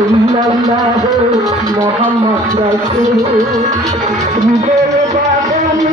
ইল্লাল্লাহ মোহাম্মদ রাসূল নিজের বাগানে